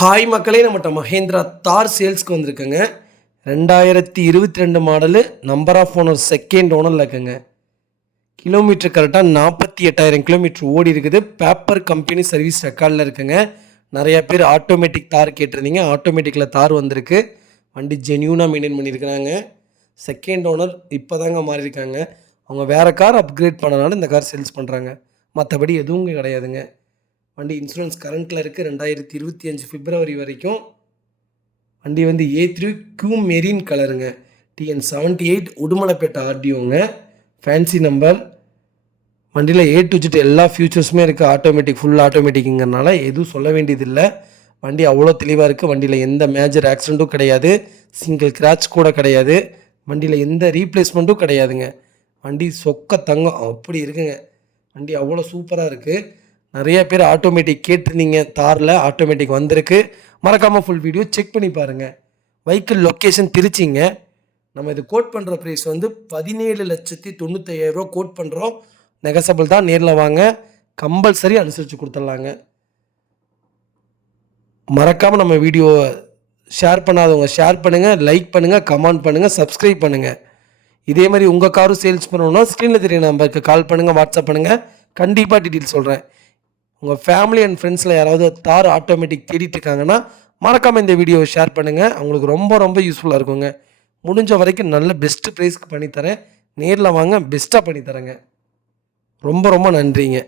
Hi மக்களே, நம்மகிட்ட மஹேந்திரா தார் சேல்ஸ்க்கு வந்திருக்குங்க. 2022 model, number of owner second ஓனரில் இருக்குங்க. கிலோமீட்டர் கரெக்டாக 48,000 கிலோமீட்டர் ஓடி இருக்குது. பேப்பர் கம்பெனி சர்வீஸ் ரெக்கார்டில் இருக்குங்க. நிறையா பேர் ஆட்டோமேட்டிக் தார் கேட்டிருந்தீங்க. ஆட்டோமேட்டிக்கில் தார் வந்திருக்கு. வண்டி ஜென்யூனாக மெயின்டைன் பண்ணியிருக்கிறாங்க. செகண்ட் ஓனர் இப்போ தாங்க மாறியிருக்காங்க. அவங்க வேறு கார் அப்கிரேட் பண்ணனால இந்த கார் சேல்ஸ் பண்ணுறாங்க. மற்றபடி எதுவும் கிடையாதுங்க. வண்டி இன்சூரன்ஸ் கரண்ட்டில் இருக்குது. 2025 பிப்ரவரி வரைக்கும். வண்டி வந்து A3 Q மெரீன் கலருங்க. TN 78 உடுமலைப்பேட்டை ஆர்டிஓங்க. Fancy number. வண்டியில் A to Z எல்லா ஃபியூச்சர்ஸுமே இருக்குது. ஆட்டோமேட்டிக், ஃபுல் ஆட்டோமேட்டிக்குங்கிறனால எதுவும் சொல்ல வேண்டியதில்லை. வண்டி அவ்வளோ தெளிவாக இருக்குது. வண்டியில் எந்த மேஜர் ஆக்சிடெண்ட்டும் கிடையாது. சிங்கிள் கிராச் கூட கிடையாது. வண்டியில் எந்த ரீப்ளேஸ்மெண்ட்டும் கிடையாதுங்க. வண்டி சொக்க தங்கம் அப்படி இருக்குங்க. வண்டி அவ்வளோ சூப்பராக இருக்குது. நிறைய பேர் ஆட்டோமேட்டிக் கேட்டிருந்தீங்க. தாரில் ஆட்டோமேட்டிக் வந்திருக்கு. மறக்காமல் ஃபுல் வீடியோ செக் பண்ணி பாருங்கள். வெஹிக்கிள் லொக்கேஷன் திருச்சிங்க. நம்ம இது கோட் பண்ணுற ப்ரைஸ் வந்து 17,95,000 கோட் பண்ணுறோம். நெகசபிள் தான். நேரில் வாங்க, கம்பல்சரி அனுசரித்து கொடுத்துட்லாங்க. மறக்காமல் நம்ம வீடியோவை ஷேர் பண்ணாதவங்க ஷேர் பண்ணுங்கள், லைக் பண்ணுங்கள், கமெண்ட் பண்ணுங்கள், சப்ஸ்கிரைப் பண்ணுங்கள். இதே மாதிரி உங்கள் காரும் சேல்ஸ் பண்ணணும்னா ஸ்க்ரீனில் தெரிய நம்பருக்கு கால் பண்ணுங்கள், வாட்ஸ்அப் பண்ணுங்கள். கண்டிப்பாக டீட்டெயில் சொல்கிறேன். உங்கள் ஃபேமிலி அண்ட் ஃப்ரெண்ட்ஸில் யாராவது தார் ஆட்டோமேட்டிக் தேடிட்டு இருக்காங்கன்னா மறக்காமல் இந்த வீடியோவை ஷேர் பண்ணுங்கள். அவங்களுக்கு ரொம்ப ரொம்ப யூஸ்ஃபுல்லாக இருக்குங்க. முடிஞ்ச வரைக்கும் நல்ல பெஸ்ட்டு ப்ரைஸ்க்கு பண்ணித்தரேன். நேரில் வாங்க, பெஸ்ட்டாக பண்ணித்தரேங்க. ரொம்ப ரொம்ப நன்றிங்க.